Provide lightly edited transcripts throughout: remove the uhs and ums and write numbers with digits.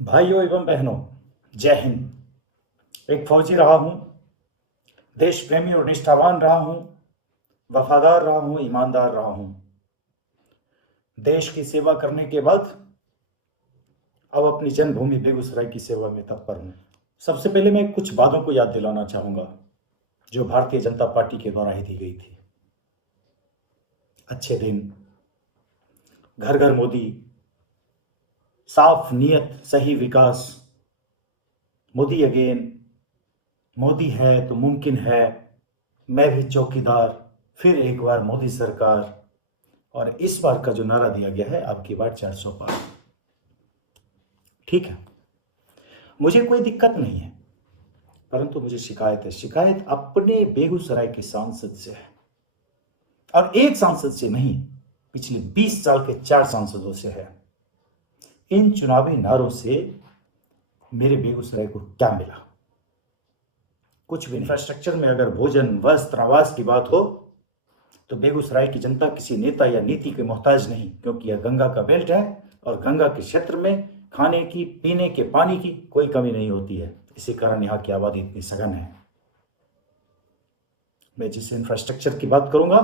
भाइयों एवं बहनों, जय हिंद। एक फौजी रहा हूं, देश प्रेमी और निष्ठावान रहा हूं, वफादार रहा हूं, ईमानदार रहा हूं। देश की सेवा करने के बाद अब अपनी जन्मभूमि बेगूसराय की सेवा में तत्पर हूं। सबसे पहले मैं कुछ बातों को याद दिलाना चाहूंगा जो भारतीय जनता पार्टी के द्वारा ही दी गई थी। अच्छे दिन, घर घर मोदी, साफ नीयत, सही विकास, मोदी अगेन, मोदी है तो मुमकिन है, मैं भी चौकीदार, फिर एक बार मोदी सरकार, और इस बार का जो नारा दिया गया है, आपकी बार 400 पार। ठीक है, मुझे कोई दिक्कत नहीं है, परंतु मुझे शिकायत है। शिकायत अपने बेगूसराय के सांसद से है, और एक सांसद से नहीं, पिछले 20 साल के 4 सांसदों से है। इन चुनावी नारों से मेरे बेगूसराय को क्या मिला? कुछ भी। इंफ्रास्ट्रक्चर में अगर भोजन, वस्त्र, आवास की बात हो तो बेगूसराय की जनता किसी नेता या नीति के मोहताज नहीं, क्योंकि यह गंगा का बेल्ट है और गंगा के क्षेत्र में खाने की, पीने के पानी की कोई कमी नहीं होती है। इसी कारण यहाँ की आबादी इतनी सघन है। मैं जिस इंफ्रास्ट्रक्चर की बात करूंगा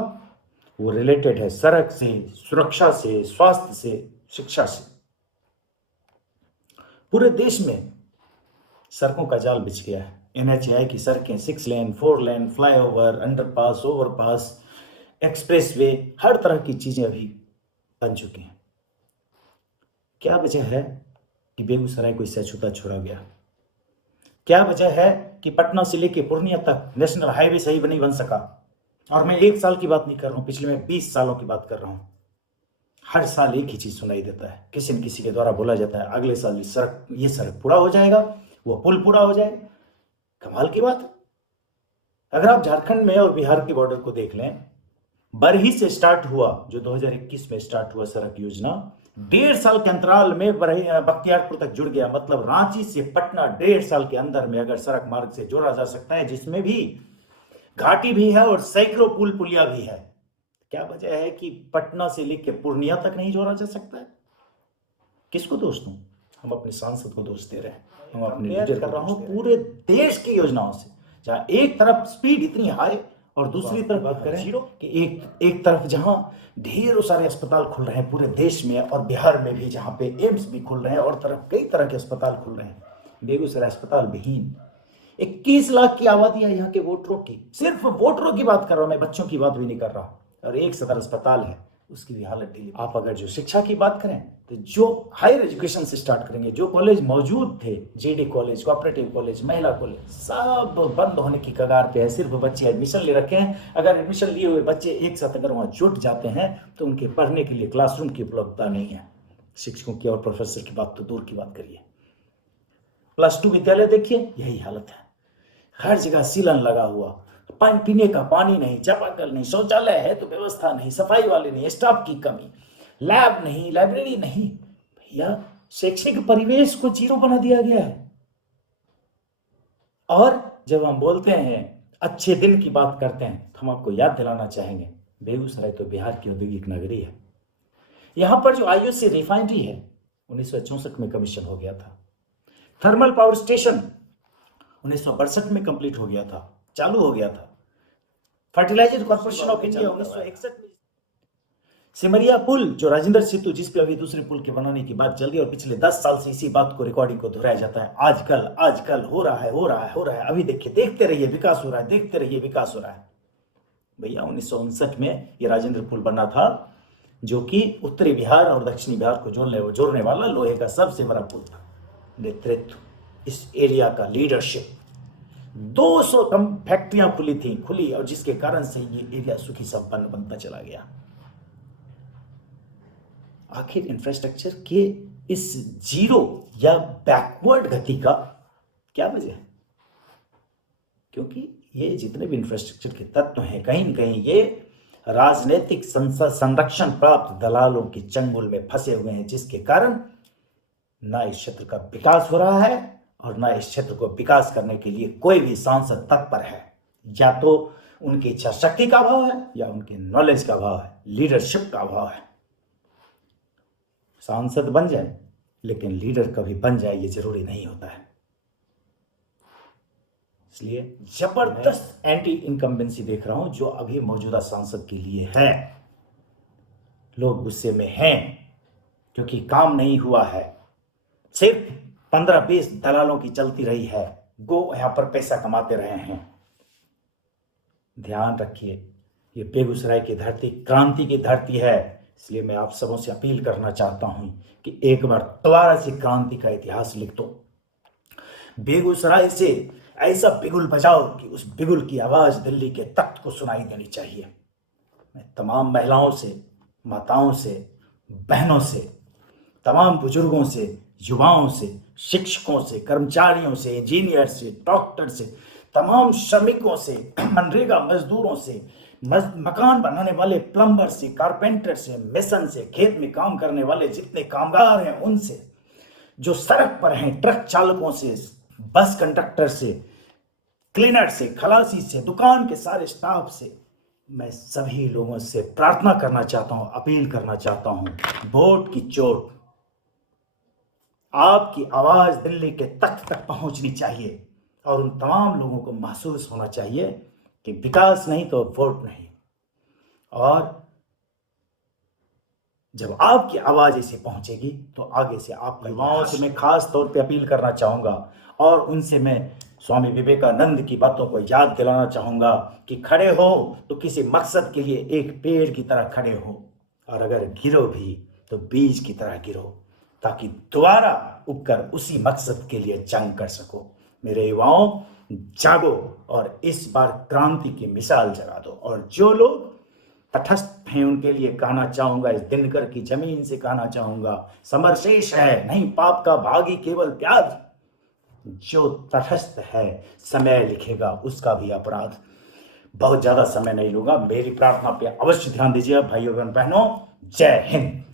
वो रिलेटेड है सड़क से, सुरक्षा से, स्वास्थ्य से, शिक्षा से। पूरे देश में सड़कों का जाल बिछ गया है। एनएचएआई की सड़कें 6 लेन, 4 लेन, फ्लाईओवर, अंडरपास, ओवरपास, एक्सप्रेसवे, हर तरह की चीजें अभी बन चुकी हैं। क्या वजह है कि बेगूसराय को इससे अछूता छोड़ा गया? क्या वजह है कि पटना से लेकर पूर्णिया तक नेशनल हाईवे सही नहीं बन सका? और मैं 1 साल की बात नहीं कर रहा हूं, पिछले मैं 20 सालों की बात कर रहा हूं। हर साल एक ही चीज सुनाई देता है, किसी न किसी के द्वारा बोला जाता है अगले साल ये सड़क पूरा हो जाएगा, वो पुल पूरा हो जाएगा। कमाल की बात। अगर आप झारखंड में और बिहार के बॉर्डर को देख लें, बरही से स्टार्ट हुआ, जो 2021 में स्टार्ट हुआ सड़क योजना, 1.5 साल के अंतराल में बख्तियारपुर तक जुड़ गया। मतलब रांची से पटना 1.5 साल के अंदर में अगर सड़क मार्ग से जोड़ा जा सकता है, जिसमें भी घाटी भी है और सैकड़ों पुल पुलिया भी है, क्या वजह है कि पटना से लेकर पूर्णिया तक नहीं जोड़ा जा सकता है? किसको दोष दूं? हम अपने सांसद को दोष दे रहे हैं, हम अपने लीडर कर रहा हूं पूरे देश की योजनाओं से, जहां एक तरफ स्पीड इतनी हाई और दूसरी तरफ बात करें कि एक तरफ जहां ढेरों सारे अस्पताल खुल रहे हैं पूरे देश में, और बिहार में भी जहां पे एम्स भी खुल रहे हैं, और तरफ कई तरह के अस्पताल खुल रहे हैं। बेगूसराय अस्पताल विहीन। 21 लाख की आबादी है यहाँ के वोटरों की, सिर्फ वोटरों की बात कर रहा हूं मैं, बच्चों की बात भी नहीं कर रहा। और एक सदर अस्पताल है, उसकी भी हालत ढीली। आप अगर जो शिक्षा की बात करें तो जो हायर एजुकेशन से स्टार्ट करेंगे, जो कॉलेज मौजूद थे, जेडी कॉलेज, कोऑपरेटिव कॉलेज, महिला कॉलेज, सब बंद होने की कगार पे है। सिर्फ बच्चे एडमिशन ले रखे हैं। अगर एडमिशन लिए हुए बच्चे एक साथ अगर वहां जुट जाते हैं तो उनके पढ़ने के लिए क्लासरूम की उपलब्धता नहीं है। शिक्षकों की और प्रोफेसर की बात तो दूर की बात करिए। +2 विद्यालय देखिए, यही हालत है। हर जगह सीलन लगा हुआ, पानी पीने का पानी नहीं, चापाकल नहीं, शौचालय है तो व्यवस्था नहीं, सफाई वाले नहीं, स्टाफ की कमी, लैब नहीं, लाइब्रेरी नहीं। भैया, शैक्षिक परिवेश को जीरो बना दिया गया है। और जब हम बोलते हैं, अच्छे दिन की बात करते हैं, तो हम आपको याद दिलाना चाहेंगे, बेगूसराय तो बिहार की औद्योगिक नगरी है। यहां पर जो आईओसी रिफाइनरी है 1964 में कमीशन हो गया था। थर्मल पावर स्टेशन 1962 में कंप्लीट हो गया था, चालू हो गया था। फर्टिलाइजर कॉर्पोरेशन ऑफ इंडिया 1961 में। सिमरिया पुल, जो राजेंद्र सेतु, जिस पे अभी दूसरे पुल के बनाने की बात चल रही है, और पिछले 10 साल से इसी बात को, रिकॉर्डिंग को दोहराया जाता है। आजकल आजकल हो रहा है, हो रहा है, हो रहा है। अभी देखिए, देखते रहिए विकास हो रहा है, देखते रहिए विकास हो रहा है। भैया, 1959 में ये राजेंद्र पुल बना था, जो कि उत्तरी बिहार और दक्षिणी बिहार को जोड़ने वाला लोहे का सबसे बड़ा पुल था। नेतृत्व, इस एरिया का लीडरशिप, 200 कम फैक्ट्रियां खुली, और जिसके कारण से ये एरिया सुखी संपन्न बनता चला गया। आखिर इंफ्रास्ट्रक्चर के इस जीरो या बैकवर्ड गति का क्या वजह है? क्योंकि ये जितने भी इंफ्रास्ट्रक्चर के तत्व हैं, कहीं न कहीं ये राजनीतिक संरक्षण प्राप्त दलालों की चंगुल में फंसे हुए हैं, जिसके कारण ना इस क्षेत्र का विकास हो रहा है और ना इस क्षेत्र को विकास करने के लिए कोई भी सांसद तत्पर है। या तो उनकी इच्छा शक्ति का अभाव है, या उनके नॉलेज का अभाव है, लीडरशिप का अभाव है। सांसद बन जाए लेकिन लीडर कभी बन जाए ये जरूरी नहीं होता है। इसलिए जबरदस्त एंटी इनकम्बेंसी देख रहा हूं जो अभी मौजूदा सांसद के लिए है। लोग गुस्से में हैं क्योंकि काम नहीं हुआ है, सिर्फ 15-20 दलालों की चलती रही है, यहां पर पैसा कमाते रहे हैं। ध्यान रखिए, ये बेगूसराय की धरती क्रांति की धरती है। इसलिए मैं आप सबों से अपील करना चाहता हूं कि एक बार दोबारा से क्रांति का इतिहास लिख दो। बेगूसराय से ऐसा बिगुल बजाओ कि उस बिगुल की आवाज दिल्ली के तख्त को सुनाई देनी चाहिए। मैं तमाम महिलाओं से, माताओं से, बहनों से, तमाम बुजुर्गों से, युवाओं से, शिक्षकों से, कर्मचारियों से, इंजीनियर से, डॉक्टर से, तमाम श्रमिकों से, मनरेगा मजदूरों से, मकान बनाने वाले प्लम्बर से, कारपेंटर से, मेसन से, खेत में काम करने वाले जितने कामगार हैं उनसे, जो सड़क पर हैं, ट्रक चालकों से, बस कंडक्टर से, क्लीनर से, खलासी से, दुकान के सारे स्टाफ से, मैं सभी लोगों से प्रार्थना करना चाहता हूं, अपील करना चाहता हूं, वोट की चोट, आपकी आवाज दिल्ली के तख्त तक पहुंचनी चाहिए और उन तमाम लोगों को महसूस होना चाहिए कि विकास नहीं तो वोट नहीं। और जब आपकी आवाज ऐसे पहुंचेगी तो आगे से आप युवाओं से मैं खास तौर पे अपील करना चाहूंगा और उनसे मैं स्वामी विवेकानंद की बातों को याद दिलाना चाहूंगा कि खड़े हो तो किसी मकसद के लिए एक पेड़ की तरह खड़े हो, और अगर गिरो भी तो बीज की तरह गिरो, ताकि दोबारा उगकर उसी मकसद के लिए जंग कर सको। मेरे युवाओं, जागो और इस बार क्रांति की मिसाल जगा दो। और जो लोग तटस्थ हैं उनके लिए कहना चाहूंगा, इस दिनकर की जमीन से कहना चाहूंगा, समरशेष है नहीं पाप का भागी केवल त्याग। जो तटस्थ है समय लिखेगा उसका भी अपराध। बहुत ज्यादा समय नहीं लूंगा, मेरी प्रार्थना पे अवश्य ध्यान दीजिए भाइयों एवं बहनों। जय हिंद।